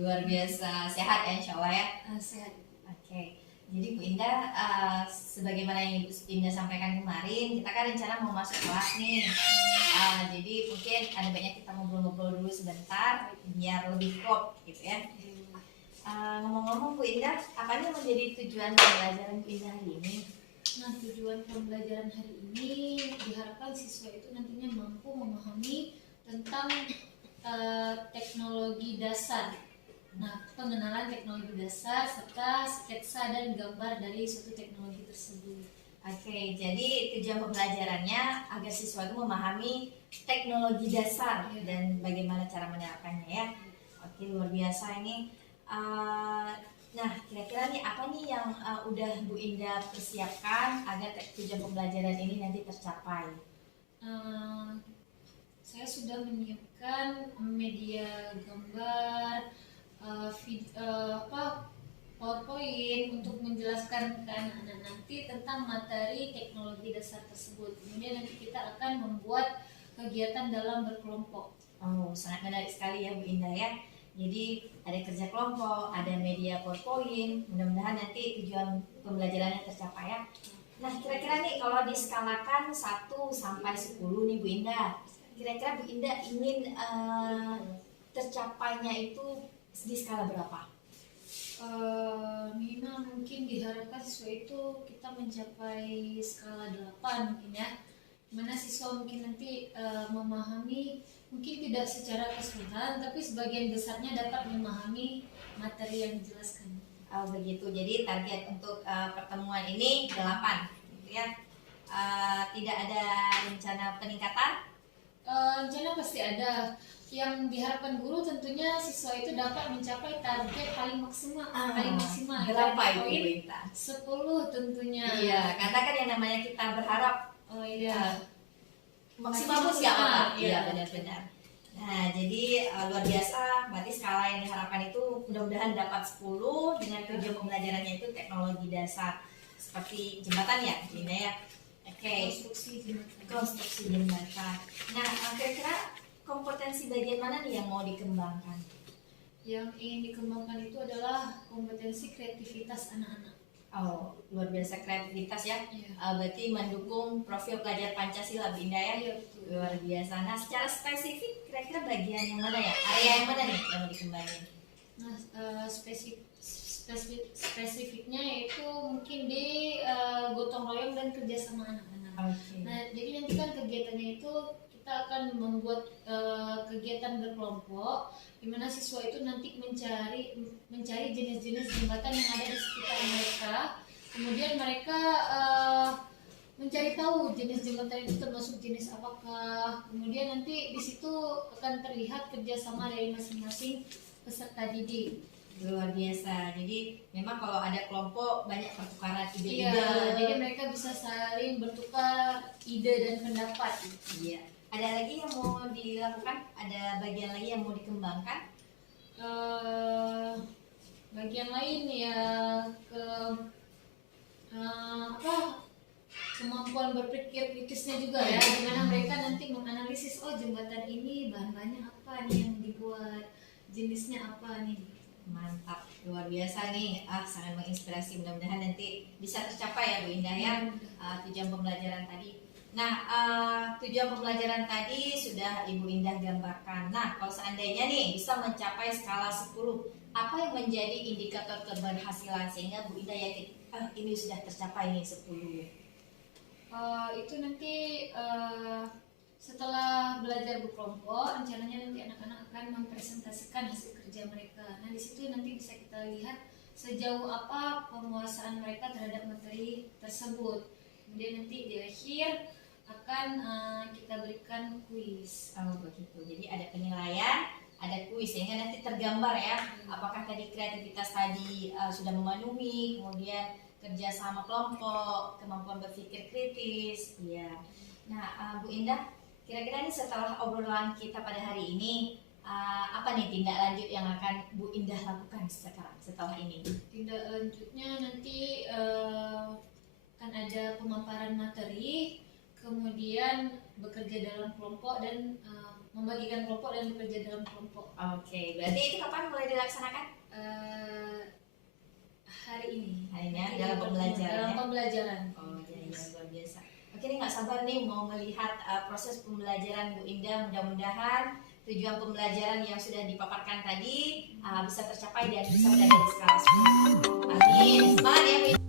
luar biasa sehat ya, insya Allah ya. Sehat. Oke, jadi Bu Indah, sebagaimana yang Ibu Indah sampaikan kemarin, kita kan rencana mau masuk kelas nih. Jadi mungkin ada banyak kita ngobrol-ngobrol dulu sebentar biar lebih klop gitu ya. Ngomong-ngomong Bu Indah, apa nih yang menjadi tujuan pembelajaran Bu Indah hari ini? Nah, tujuan pembelajaran hari ini diharapkan siswa itu nantinya mampu memahami tentang teknologi dasar. Nah, pengenalan teknologi dasar serta sketsa dan gambar dari suatu teknologi tersebut. Oke, jadi tujuan pembelajarannya agar siswa itu memahami teknologi dasar dan bagaimana cara menerapkannya ya. Oke, luar biasa ini. Nah, kira-kira nih apa nih yang udah Bu Indah persiapkan agar tujuan pembelajaran ini nanti tercapai? Saya sudah menyiapkan media gambar, PowerPoint untuk menjelaskan ke anak-anak nanti tentang materi teknologi dasar tersebut. Kemudian nanti kita akan membuat kegiatan dalam berkelompok. Oh, sangat menarik sekali ya Bu Indah ya. Jadi ada kerja kelompok, ada media PowerPoint. Mudah-mudahan nanti tujuan pembelajarannya tercapai ya. Nah, kira-kira nih kalau diskalakan 1 sampai 10 nih Bu Indah, kira-kira Bu Indah ingin tercapainya itu di skala berapa? Minimal mungkin diharapkan siswa itu kita mencapai skala 8 mungkin ya. Dimana siswa mungkin nanti memahami mungkin tidak secara keseluruhan, tapi sebagian besarnya dapat memahami materi yang dijelaskan. Oh begitu, jadi target untuk pertemuan ini 8 gitu ya. Tidak ada rencana peningkatan? Rencana pasti ada. Yang diharapkan guru tentunya siswa itu dapat mencapai target paling maksimal. Berapa itu Bu Indah? 10 tentunya. Iya, karena kan yang namanya kita berharap maksimal pun nggak apa-apa. Iya benar-benar. Nah jadi luar biasa, berarti skala yang diharapkan itu mudah-mudahan dapat 10 dengan tujuan pembelajarannya itu teknologi dasar seperti jembatan ya, Bunda ya. Oke. Konstruksi jembatan. Nah kira-kira kompetensi bagian mana nih yang mau dikembangkan? Yang ingin dikembangkan itu adalah kompetensi kreativitas anak-anak. Oh, luar biasa kreativitas ya. Berarti mendukung profil pelajar Pancasila Bu Indah ya. Iya, betul. Luar biasa. Nah, secara spesifik kira-kira bagian yang mana ya? Area yang mana nih yang mau dikembangin? Nah, spesifiknya yaitu mungkin di gotong royong dan kerjasama anak-anak. Okay. Nah, jadi nanti kan kegiatannya itu kita akan membuat kegiatan berkelompok di mana siswa itu nanti mencari jenis-jenis jembatan yang ada di sekitar mereka. Kemudian mereka mencari tahu jenis jembatan itu termasuk jenis apakah. Kemudian nanti di situ akan terlihat kerjasama dari masing-masing peserta didik. Luar biasa. Jadi memang kalau ada kelompok banyak pertukaran ide-ide. Iya, jadi mereka bisa saling bertukar ide dan pendapat. Iya. Ada lagi yang mau dilakukan? Ada bagian lagi yang mau dikembangkan? Bagian lain ya kemampuan berpikir kritisnya juga ya, dimana mereka nanti menganalisis jembatan ini bahan-bahannya apa nih yang dibuat, jenisnya apa nih. Mantap, luar biasa nih. Sangat menginspirasi. Mudah-mudahan nanti bisa tercapai ya Bu Indah ya, tujuan pembelajaran tadi. Nah, tujuan pembelajaran tadi sudah Ibu Indah gambarkan. Nah, kalau seandainya nih bisa mencapai skala 10, apa yang menjadi indikator keberhasilan sehingga Bu Indah yakin ini sudah tercapai nih 10? Itu nanti setelah belajar berkelompok, rencananya nanti anak-anak akan mempresentasikan hasil kerja mereka. Nah, di situ nanti bisa kita lihat sejauh apa penguasaan mereka terhadap materi tersebut. Kemudian nanti di akhir akan kita berikan kuis. Oh begitu. Jadi ada penilaian, ada kuis sehingga nanti tergambar ya. Apakah tadi kreativitas tadi sudah memenuhi, kemudian kerja sama kelompok, kemampuan berpikir kritis. Iya. Nah, Bu Indah, kira-kira nih setelah obrolan kita pada hari ini, apa nih tindak lanjut yang akan Bu Indah lakukan setelah ini? Tindak lanjutnya nanti akan ada pemaparan materi, kemudian bekerja dalam kelompok dan membagikan kelompok dan bekerja dalam kelompok. Oke, berarti itu kapan mulai dilaksanakan? Hari ini. Hari ini ya, dalam pembelajaran. Dalam Ya? pembelajaran. Oh iya, luar biasa. Oke, ini nggak sabar nih mau melihat proses pembelajaran Bu Indah. Mudah-mudahan tujuan pembelajaran yang sudah dipaparkan tadi bisa tercapai dan bisa berada di skala 10. Amin. Semangat ya Bu Indah.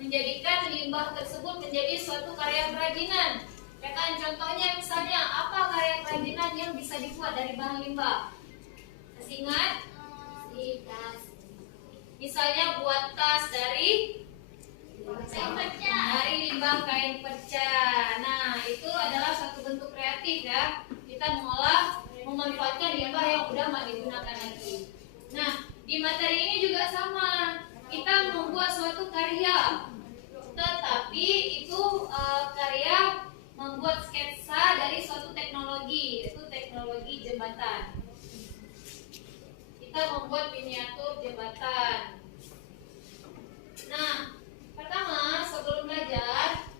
Menjadikan limbah tersebut menjadi suatu karya kerajinan. Ya kan, contohnya misalnya apa karya kerajinan yang bisa dibuat dari bahan limbah? Masih ingat? Misalnya buat tas dari limbah kain perca. Nah, itu adalah suatu bentuk kreatif ya. Kita memanfaatkan limbah yang udah nggak digunakan lagi. Nah, di materi ini juga sama. Kita membuat suatu karya, tetapi itu karya membuat sketsa dari suatu teknologi, yaitu teknologi jembatan. Kita membuat miniatur jembatan. Nah, pertama sebelum belajar,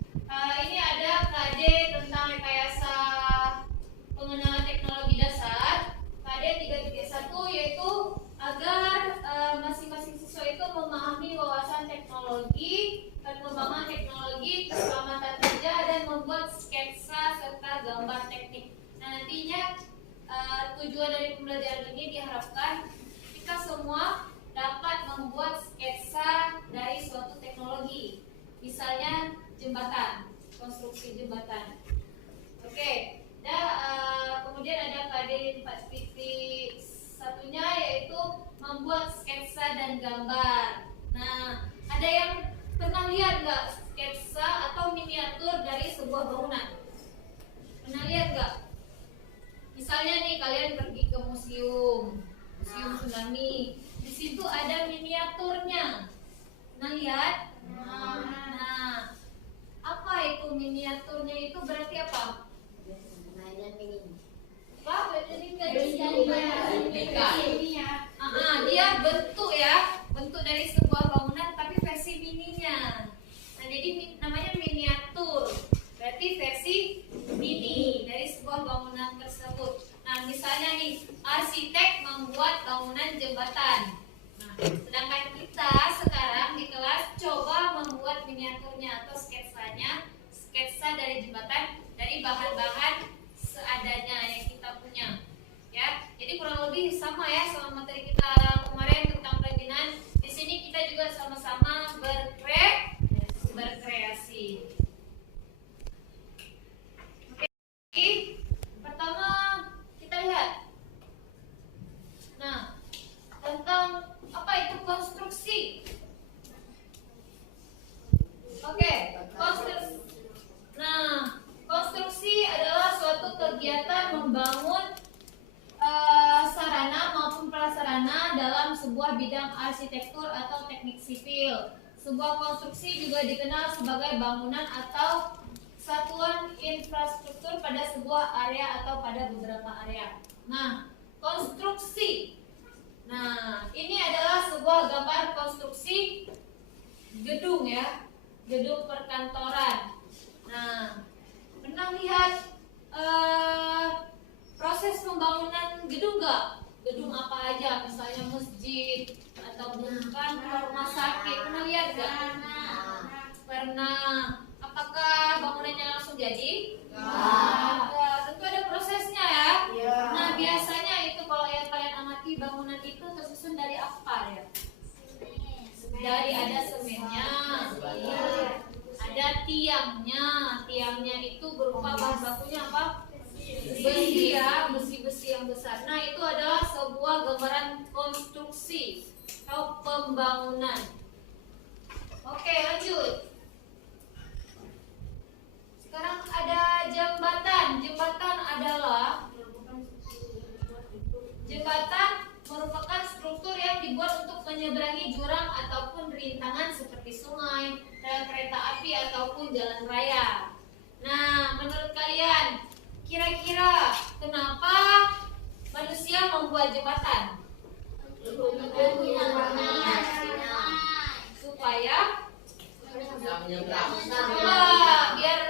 ini ada KD tentang rekayasa pengenalan teknologi dasar, KD 331, yaitu agar masing-masing siswa itu memahami wawasan teknologi, perkembangan teknologi, keselamatan kerja, dan membuat sketsa serta gambar teknik. Nah, nantinya tujuan dari pembelajaran ini diharapkan kita semua dapat membuat sketsa dari suatu teknologi, misalnya jembatan, konstruksi jembatan. Oke, kemudian ada KD 4.1-nya yaitu membuat sketsa dan gambar. Nah, ada yang pernah lihat nggak sketsa atau miniatur dari sebuah bangunan? Pernah lihat nggak? Misalnya nih kalian pergi ke museum tsunami, di situ ada miniaturnya. Pernah lihat? Nah, apa itu miniaturnya? Itu berarti apa? apa? Dia bentuk ya, bentuk dari sebuah bangunan tapi versi mininya. Nah, jadi namanya miniatur. Berarti versi mini dari sebuah bangunan tersebut. Nah, misalnya nih, arsitek membuat bangunan jembatan. Nah, sedangkan kita sekarang di kelas coba membuat miniaturnya atau sketsanya, sketsa dari jembatan dari bahan-bahan seadanya yang kita punya. Ya, jadi kurang lebih sama ya sama materi kita kemarin tentang kerajinan. Di sini kita juga sama-sama berkreasi. Oke, pertama kita lihat. Nah, tentang apa itu konstruksi. Oke, konstruksi. Nah, konstruksi adalah suatu kegiatan membangun sarana maupun prasarana dalam sebuah bidang arsitektur atau teknik sipil. Sebuah konstruksi juga dikenal sebagai bangunan atau satuan infrastruktur pada sebuah area atau pada beberapa area. Nah, konstruksi. Nah, ini adalah sebuah gambar konstruksi gedung ya, gedung perkantoran. Nah, pernah lihat proses pembangunan gedung nggak? Gedung apa aja, misalnya masjid atau bukan rumah sakit, pernah lihat nggak? Pernah. Apakah bangunannya langsung jadi? Tentu ada prosesnya ya. Nah, biasanya itu kalau yang kalian amati bangunan itu tersusun dari apa ya? Dari ada semennya, ada tiangnya. Tiangnya itu berupa bahan bakunya apa? Besi ya, besi-besi yang besar. Nah, itu adalah sebuah gambaran konstruksi atau pembangunan. Oke, lanjut. Sekarang ada jembatan. Jembatan merupakan struktur yang dibuat untuk menyeberangi jurang ataupun rintangan seperti sungai, rel kereta api ataupun jalan raya. Nah, menurut kalian, kira-kira kenapa manusia membuat jembatan? Supaya biar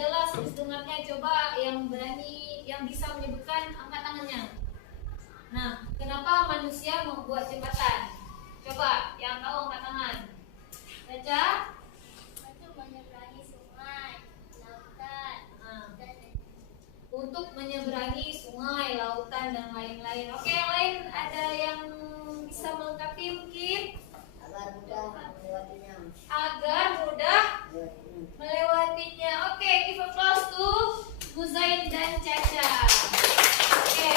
jelas dengarnya, coba yang berani, yang bisa menyebutkan angkat tangannya. Nah, kenapa manusia membuat jembatan? Coba yang tahu angkat tangan. Baca. Untuk menyeberangi sungai, lautan, dan lain-lain. Oke, yang lain ada yang bisa melengkapi mungkin? Agar mudah melewatinya. Oke, give applause to Muzain dan Caca. Oke,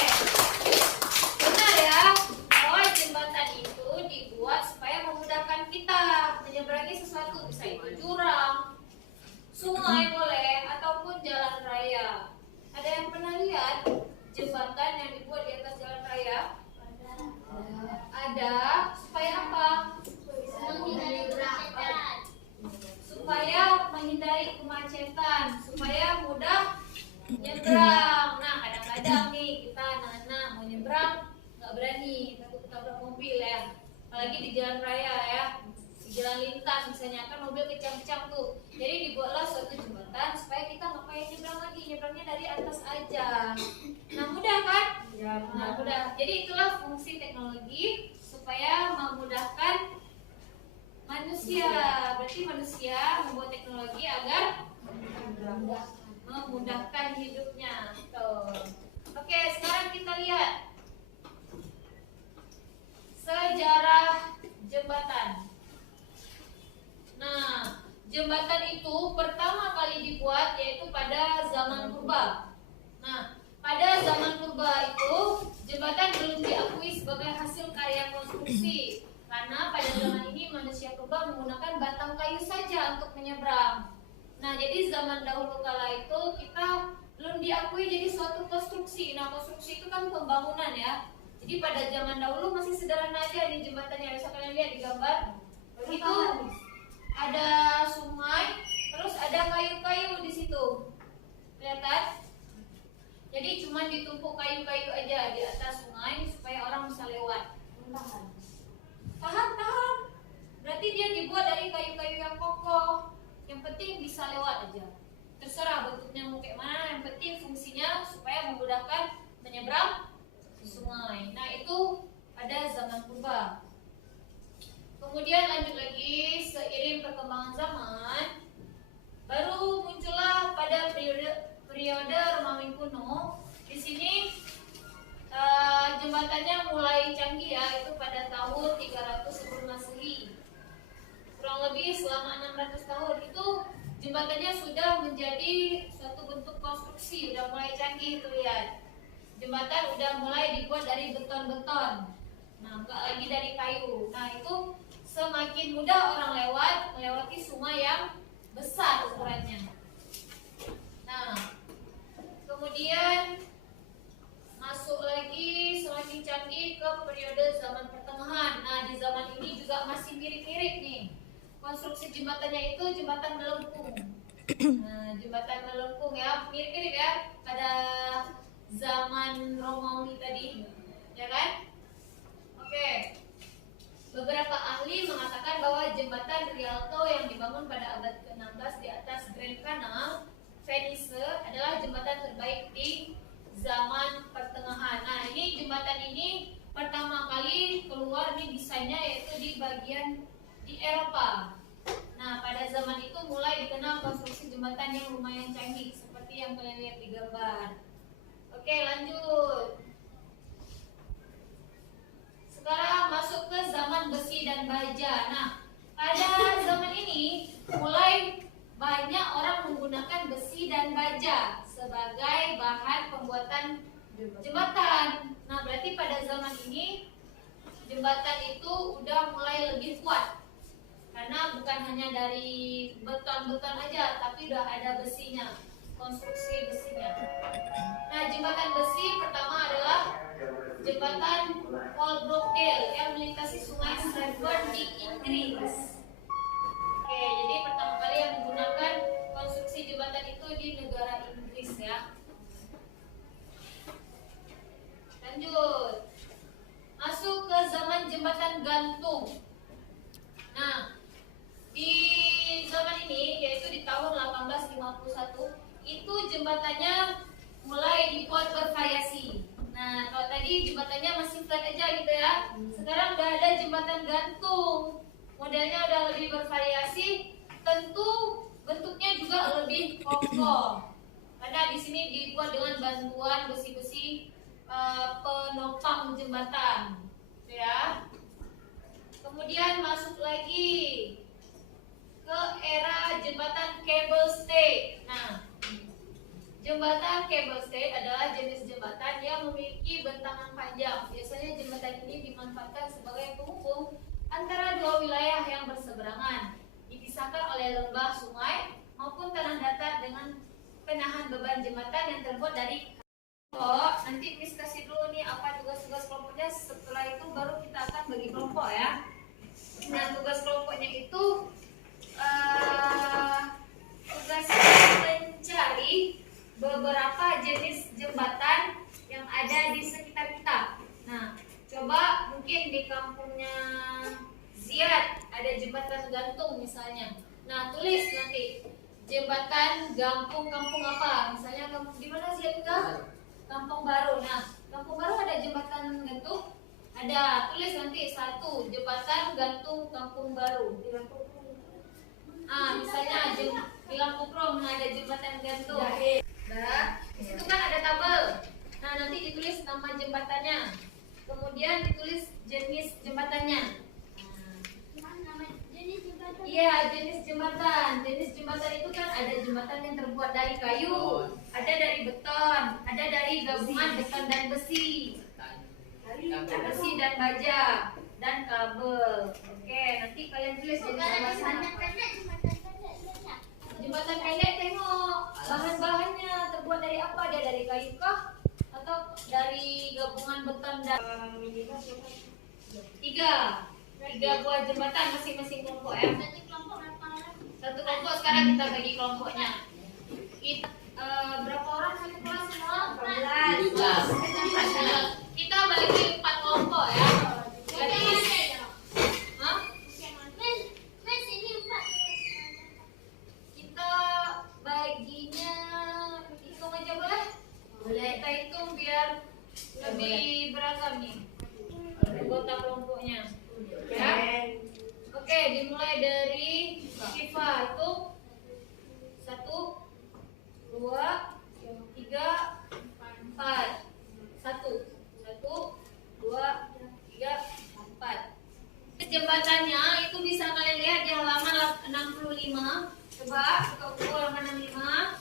benar ya bahwa jembatan itu dibuat supaya memudahkan kita menyeberangi sesuatu, bisa itu jurang, sungai boleh, ataupun jalan raya. Ada yang pernah lihat jembatan yang dibuat di atas jalan raya? Ada. Supaya apa? Supaya menghindari kemacetan, supaya mudah nyebrang. Nah, kadang-kadang nih kita anak-anak mau nyebrang nggak berani, takut ketabrak mobil ya, apalagi di jalan raya ya, di jalan lintas misalnya, kan mobil kencang-kencang tuh. Jadi dibuatlah suatu jembatan supaya kita nggak kayak nyebrang lagi, nyebrangnya dari atas aja. Nah, mudah kan? Nah, mudah. Jadi itulah fungsi teknologi supaya memudahkan manusia. Berarti manusia membuat teknologi agar memudahkan hidupnya. Tuh. Oke, sekarang kita lihat sejarah jembatan. Nah, jembatan itu pertama kali dibuat yaitu pada zaman purba. Nah, pada zaman purba itu jembatan belum diakui sebagai hasil karya konstruksi. Karena pada zaman ini manusia purba menggunakan batang kayu saja untuk menyeberang. Nah, jadi zaman dahulu kala itu kita belum diakui jadi suatu konstruksi. Nah, konstruksi itu kan pembangunan ya. Jadi pada zaman dahulu masih sederhana aja nih jembatannya. Bisa kalian lihat di gambar. Itu ada sungai, terus ada kayu-kayu di situ. Kelihatan? Jadi cuma ditumpuk kayu penting bisa lewat aja. Terserah bentuknya mau kayak mana, yang penting fungsinya supaya memudahkan menyeberang sungai. Nah itu pada zaman purba. Kemudian lanjut lagi, seiring perkembangan zaman, baru muncullah pada periode Romawi kuno. Di sini jembatannya mulai canggih ya, itu pada tahun 300 sebelum Masehi. Kurang lebih selama 600 tahun itu jembatannya sudah menjadi suatu bentuk konstruksi, udah mulai canggih tuh lihat. Jembatan udah mulai dibuat dari beton-beton. Nah, enggak lagi dari kayu. Nah, itu semakin mudah orang melewati sungai yang besar ukurannya. Nah, kemudian masuk lagi semakin canggih ke periode zaman pertengahan. Nah, di zaman ini juga masih mirip-mirip nih. Konstruksi jembatannya itu jembatan melengkung. Nah, jembatan melengkung ya, mirip-mirip ya pada zaman Romawi tadi, ya kan? Oke. Beberapa ahli mengatakan bahwa jembatan Rialto yang dibangun pada abad ke-16 di atas Grand Canal, Venice adalah jembatan terbaik di zaman pertengahan. Nah, ini jembatan ini pertama kali keluar nih desainnya yaitu di bagian di Eropa. Nah, pada zaman itu mulai dikenal konstruksi jembatan yang lumayan canggih seperti yang kalian lihat di gambar. Oke, lanjut. Sekarang masuk ke zaman besi dan baja. Nah, pada zaman ini mulai banyak orang menggunakan besi dan baja sebagai bahan pembuatan jembatan. Nah, berarti pada zaman ini jembatan itu udah mulai lebih kuat. Karena bukan hanya dari beton-beton aja, tapi udah ada besinya, konstruksi besinya. Nah, jembatan besi pertama adalah jembatan Walbrookdale yang melintasi sungai Severn di Inggris. Oke, jadi pertama kali yang menggunakan konstruksi jembatan itu di negara Inggris ya. Lanjut. Masuk ke zaman jembatan gantung. Nah, di zaman ini yaitu di tahun 1851 itu jembatannya mulai dibuat bervariasi. Nah, kalau tadi jembatannya masih flat aja gitu ya. Sekarang udah ada jembatan gantung. Modelnya udah lebih bervariasi, tentu bentuknya juga lebih kokoh. Karena di sini dibuat dengan bantuan besi-besi penopang jembatan. Gitu ya. Kemudian masuk lagi ke era jembatan cable stay. Nah, jembatan cable stay adalah jenis jembatan yang memiliki bentangan panjang. Biasanya jembatan ini dimanfaatkan sebagai penghubung antara dua wilayah yang berseberangan, dipisahkan oleh lembah, sungai, maupun tanah datar dengan penahan beban jembatan yang terbuat dari kelompok. Nanti Miss kasih dulu nih apa tugas-tugas kelompoknya. Setelah itu baru kita akan bagi kelompok ya. Nah, tugas kelompoknya itu tugasnya mencari beberapa jenis jembatan yang ada di sekitar kita. Nah, coba mungkin di kampungnya Ziad ada jembatan gantung misalnya. Nah, tulis nanti jembatan gantung kampung apa? Misalnya kampung di mana Ziad tinggal? Kampung Baru. Nah, Kampung Baru ada jembatan gantung? Ada. Tulis nanti satu jembatan gantung Kampung Baru. Misalnya di Lampu Prom ada jembatan gantung. Nah, di situ kan ada tabel. Nah, nanti ditulis nama jembatannya. Kemudian ditulis jenis jembatannya. Iya, jenis jembatan. Jenis jembatan itu kan ada jembatan yang terbuat dari kayu, ada dari beton, ada dari gabungan beton dan besi. Besi dan baja dan kabel. Oke, nanti kalian tulis jembatan pendek. Tengok bahan-bahannya terbuat dari apa? Dia dari kayu kah atau dari gabungan beton dan tiga buah jembatan masing-masing kelompok ya. Satu kelompok. Sekarang kita bagi kelompoknya. Berapa orang satu kelas semua? 14. Kita bagi 4 kelompok ya. Jadi kita dimulai dari Syifa itu 1, 2, 3, 4. 1, 2, 3, 4. Jembatannya itu bisa kalian lihat di halaman 65. Coba buka buku halaman 65.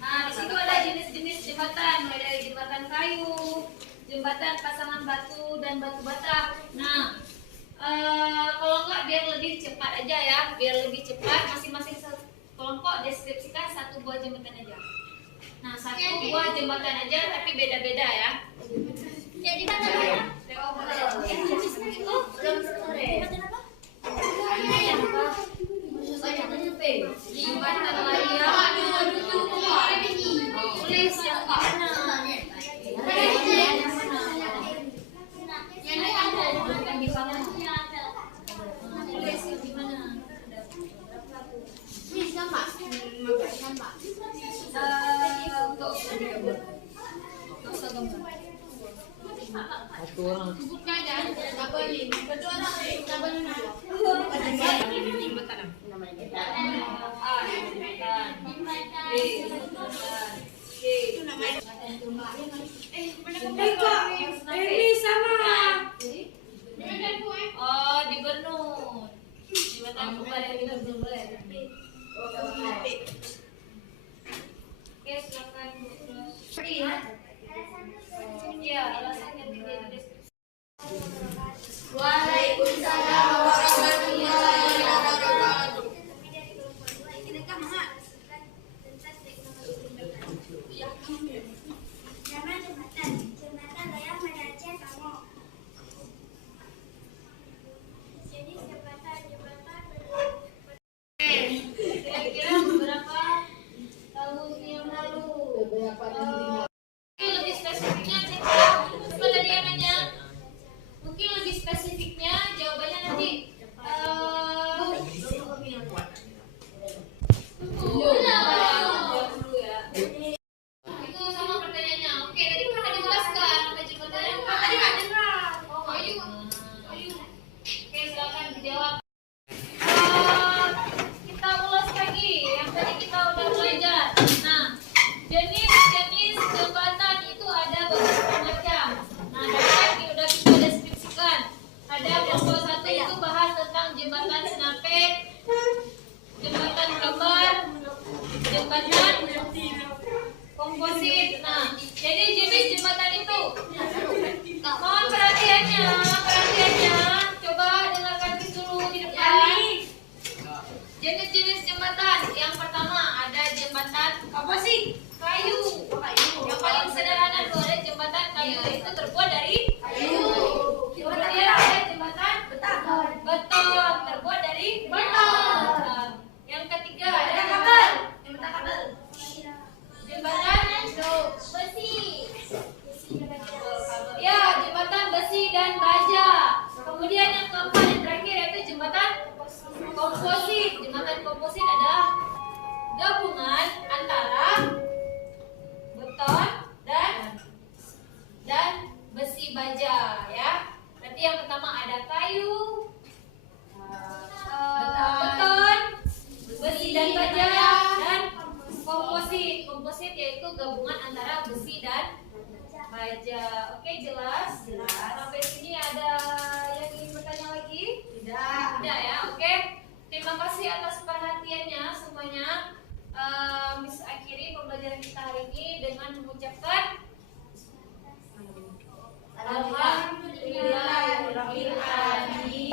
Nah, di situ ada jenis-jenis jembatan, mulai dari jembatan kayu, jembatan pasangan batu dan batu bata. Nah, kalau enggak biar lebih cepat aja ya, biar lebih cepat masing-masing kelompok deskripsikan 1 buah jembatan aja. Nah, 1 buah jembatan aja tapi beda-beda ya. Jadi mana? Belum sore. Jembatan layang tulis yang mana? Bukan di sana. Tulis yang di mana? Untuk segambar. Sebutkan aja. Apa ini? Betul orang. Apa ini? Jembatan. A. Jembatan. B. Ini sama. Oh, di Bernun. Jembatan kembar yang di Bernun boleh. Oke, silakan. Iya, alasannya tidak di deskripsi. Waalaikumsalam warahmatullahi wabarakatuh. Nama jembatan layang Aceh kamu. Jenis jembatan Kira-kira beberapa tahun yang lalu. Mungkin lebih spesifiknya cek coba tadi yang nanya. Mungkin lebih spesifiknya jawabannya nanti. Dulu ya. Itu sama pertanyaannya. Oke, tadi kan tadi jelaskan ada jembatan yang tadi ada. Oh, ayo. Oke, silakan dijawab. Kita ulas lagi yang tadi kita udah belajar. Nah, jenis-jenis jembatan itu ada beberapa macam. Nah, tadi udah kita deskripsikan. Ada kelompok 1 itu bahas tentang jembatan senapet, jembatan gambar, jembatan komposit. Nah, jadi jenis jembatan itu. Mohon perhatiannya. Coba dengarkan dulu di depan. Jenis-jenis jembatan. Yang pertama ada jembatan apa sih? Kayu. Yang paling sederhana dulu ada jembatan kayu itu terbuat dari kayu. Kemudian ada jembatan beton terbuat dari beton. Yang ketiga ada kabel. Jembatan besi. Ya, jembatan besi dan baja. Kemudian yang keempat dan terakhir yaitu jembatan komposit. Jembatan komposit adalah gabungan antara beton dan besi baja ya. Berarti yang pertama ada kayu, beton, besi dan baja dan komposit. Komposit yaitu gabungan antara besi dan baja. Oke, jelas? Sampai sini ada yang ingin bertanya lagi? Tidak ya. Oke. Terima kasih atas perhatiannya semuanya. Miss akhiri pembelajaran kita hari ini dengan mengucapkan Alhamdulillahirabbil alamin.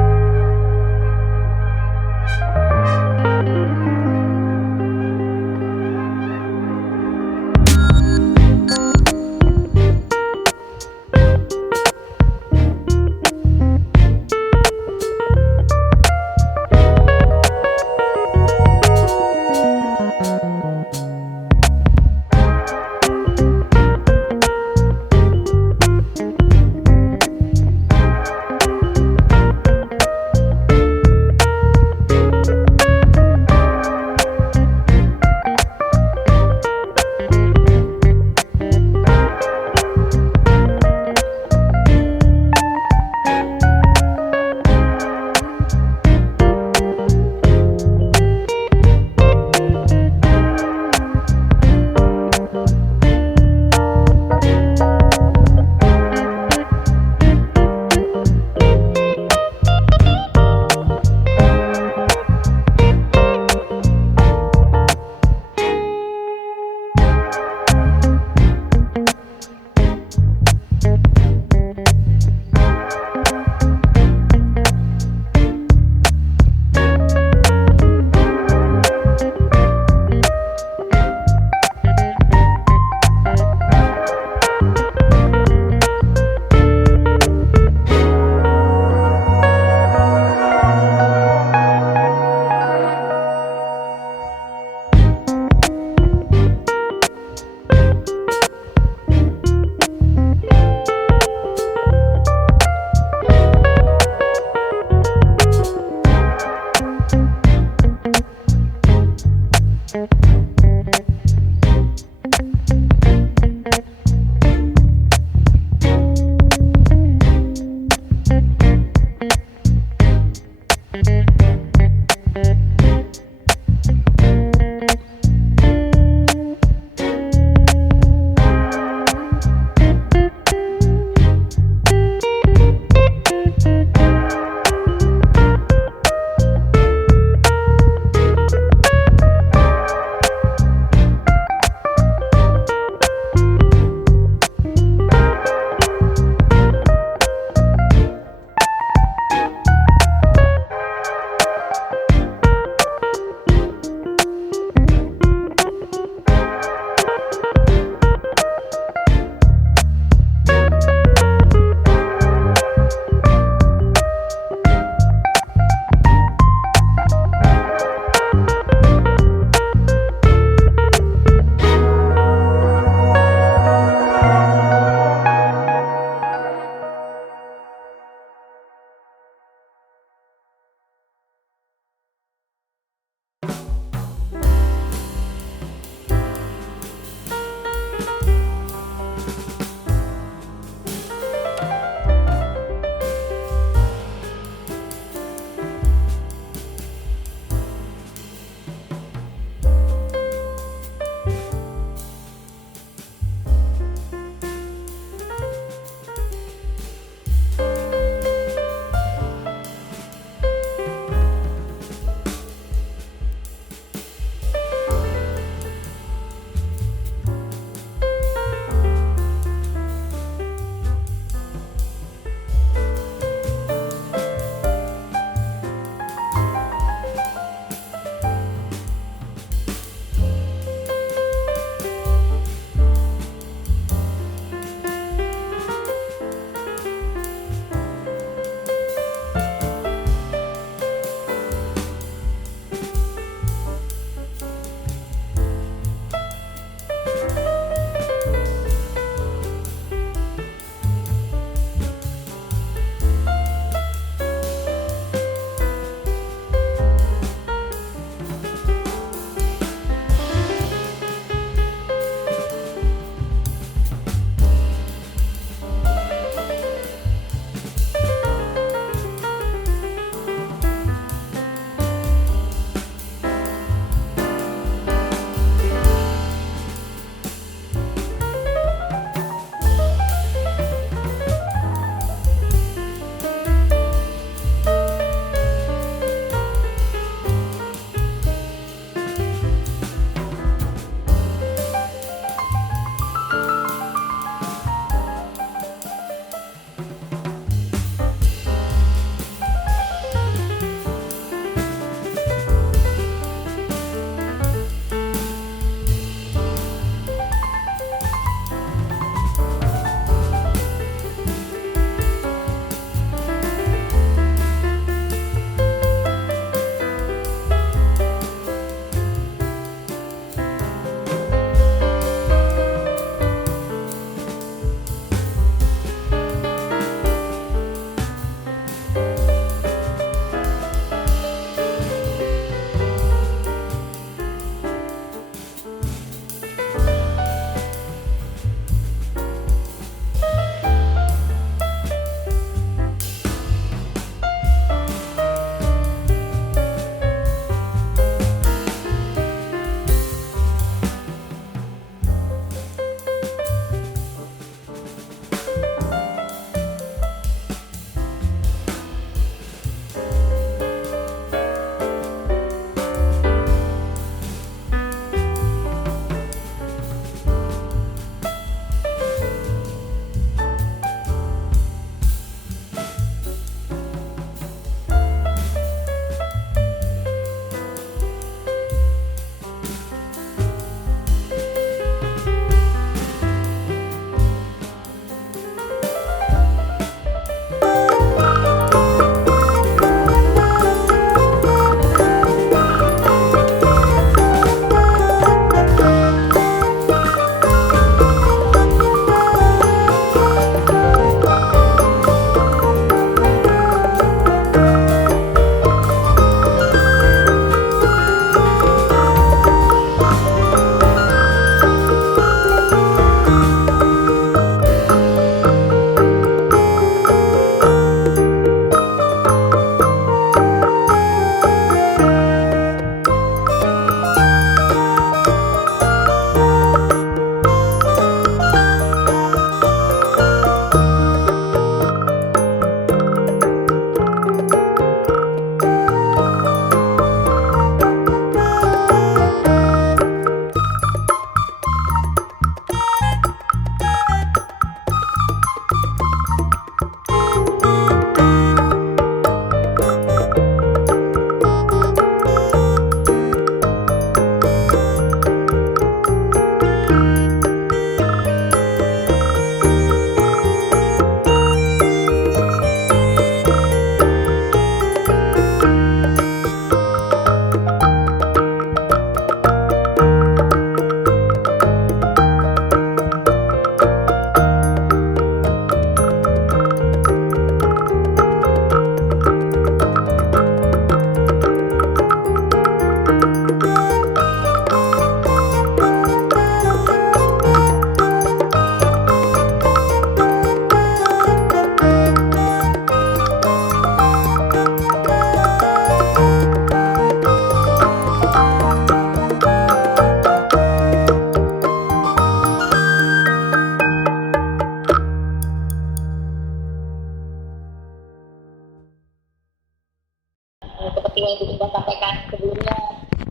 seperti yang kita sampaikan sebelumnya,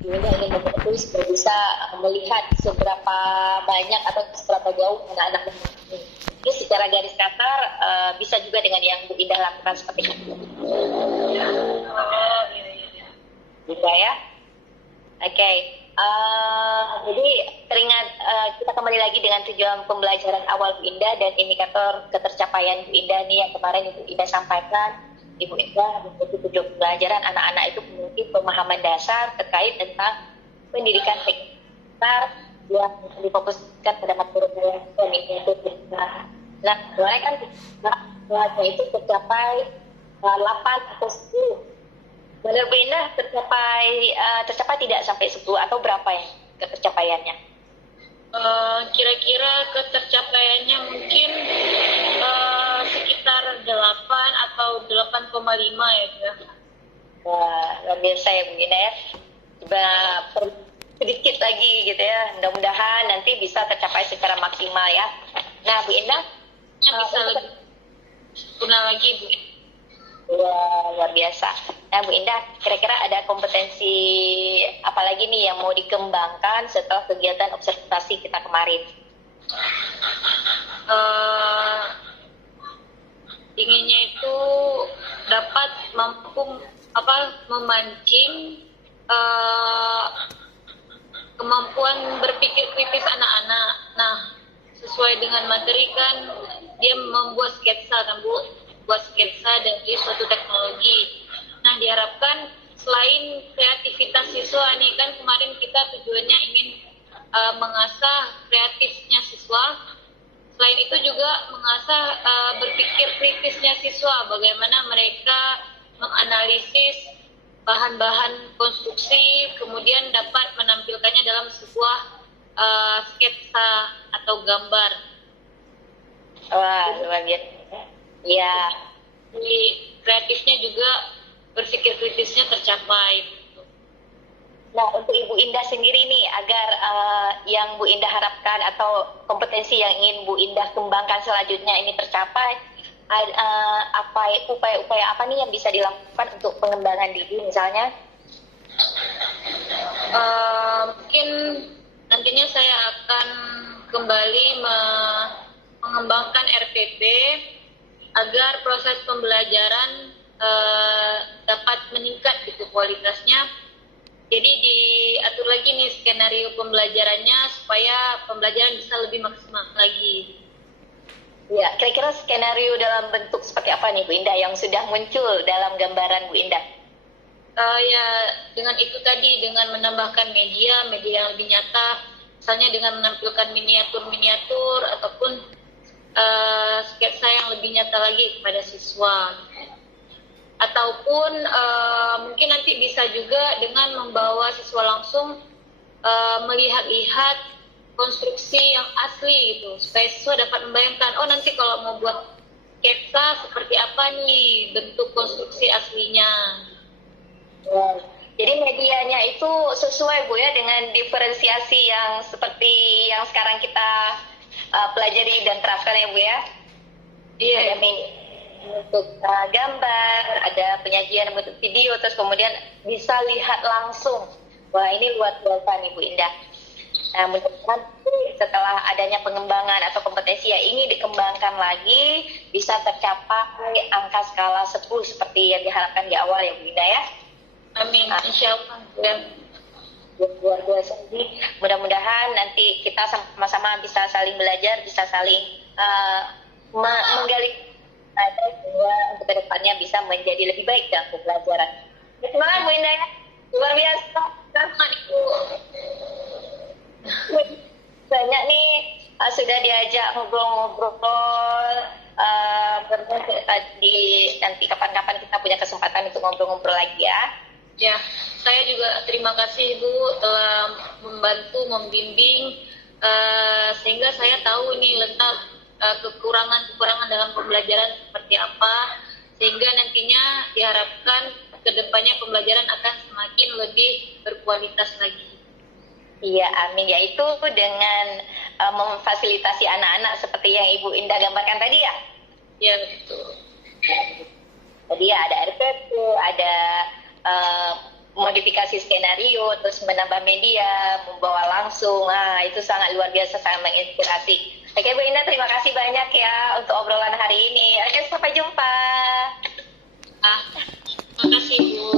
Ibu Indah ingin membantu supaya bisa melihat seberapa banyak atau seberapa jauh anak-anak ini. Jadi secara garis kasar bisa juga dengan yang Bu Indah lakukan seperti itu. Bisa ya? Oke. Jadi teringat kita kembali lagi dengan tujuan pembelajaran awal Bu Indah dan indikator ketercapaian Bu Indah nih yang kemarin Ibu Indah sampaikan. Ibu Indah memiliki tujuan pembelajaran anak-anak itu memiliki pemahaman dasar terkait tentang pendidikan sekitar yang difokuskan pada materi dan itu. Nah, kemarin kan kelasnya itu tercapai 8 atau 10. Benar Bu Indah tercapai tidak sampai 10 atau berapa ya ketercapaiannya? Kira-kira ketercapaiannya mungkin sekitar 8 atau 8,5 ya Bu. Wah, luar biasa ya Bu Indah ya. Coba sedikit lagi gitu ya. Mudah-mudahan nanti bisa tercapai secara maksimal ya. Nah Bu Indah, Bisa lebih sempurna lagi Bu. wah, luar biasa. Nah Bu Indah, kira-kira ada kompetensi apa lagi nih yang mau dikembangkan setelah kegiatan observasi kita kemarin? Inginnya itu dapat memancing kemampuan berpikir kritis anak-anak. Nah, sesuai dengan materi kan dia membuat sketsa kan Bu, buat sketsa dari suatu teknologi. Nah, diharapkan selain kreativitas siswa nih kan kemarin kita tujuannya ingin mengasah kreatifnya siswa. Selain itu juga mengasah berpikir kritisnya siswa, bagaimana mereka menganalisis bahan-bahan konstruksi, kemudian dapat menampilkannya dalam sebuah sketsa atau gambar. Wah, luar biasa. Ya. Jadi kreatifnya juga berpikir kritisnya tercapai. Nah, untuk Ibu Indah sendiri nih, agar yang Bu Indah harapkan atau kompetensi yang ingin Bu Indah kembangkan selanjutnya ini tercapai, upaya-upaya apa nih yang bisa dilakukan untuk pengembangan diri misalnya? Mungkin nantinya saya akan kembali mengembangkan RPP agar proses pembelajaran dapat meningkat gitu kualitasnya. Jadi diatur lagi nih skenario pembelajarannya supaya pembelajaran bisa lebih maksimal lagi. Ya, kira-kira skenario dalam bentuk seperti apa nih Bu Indah yang sudah muncul dalam gambaran Bu Indah? Ya dengan itu tadi, dengan menambahkan media yang lebih nyata, misalnya dengan menampilkan miniatur ataupun sketsa yang lebih nyata lagi kepada siswa. Ataupun mungkin nanti bisa juga dengan membawa siswa langsung melihat-lihat konstruksi yang asli gitu, supaya siswa dapat membayangkan, oh nanti kalau mau buat sketsa seperti apa nih bentuk konstruksi aslinya. Jadi medianya itu sesuai Bu ya dengan diferensiasi yang seperti yang sekarang kita pelajari dan terapkan ya Bu ya. Iya. Ada bentuk gambar, ada penyajian bentuk video, terus kemudian bisa lihat langsung. Wah, ini luar biasa nih Bu Indah. Nah, mudah-mudahan setelah adanya pengembangan atau kompetensi yang ingin dikembangkan lagi bisa tercapai angka skala 10 seperti yang diharapkan di awal ya Bu Indah ya. Amin, insya Allah. Luar biasa. Mudah-mudahan nanti kita sama-sama bisa saling belajar, bisa saling menggali bahwa untuk kedepannya bisa menjadi lebih baik dalam pembelajaran. Semangat Bu Indah ya. Luar biasa. Banyak nih sudah diajak ngobrol-ngobrol tadi, nanti kapan-kapan kita punya kesempatan untuk ngobrol-ngobrol lagi ya. Ya, saya juga terima kasih Bu telah membantu membimbing sehingga saya tahu nih letak kekurangan-kekurangan dalam pembelajaran seperti apa, sehingga nantinya diharapkan kedepannya pembelajaran akan semakin lebih berkualitas lagi. Iya, amin. Yaitu dengan memfasilitasi anak-anak seperti yang Ibu Indah gambarkan tadi ya? Ya, betul. Tadi ya ada RPP, ada modifikasi skenario, terus menambah media, membawa langsung. Nah, itu sangat luar biasa, sangat menginspirasi. Oke Bu Indah, terima kasih banyak ya untuk obrolan hari ini. Oke, sampai jumpa. Terima kasih Bu.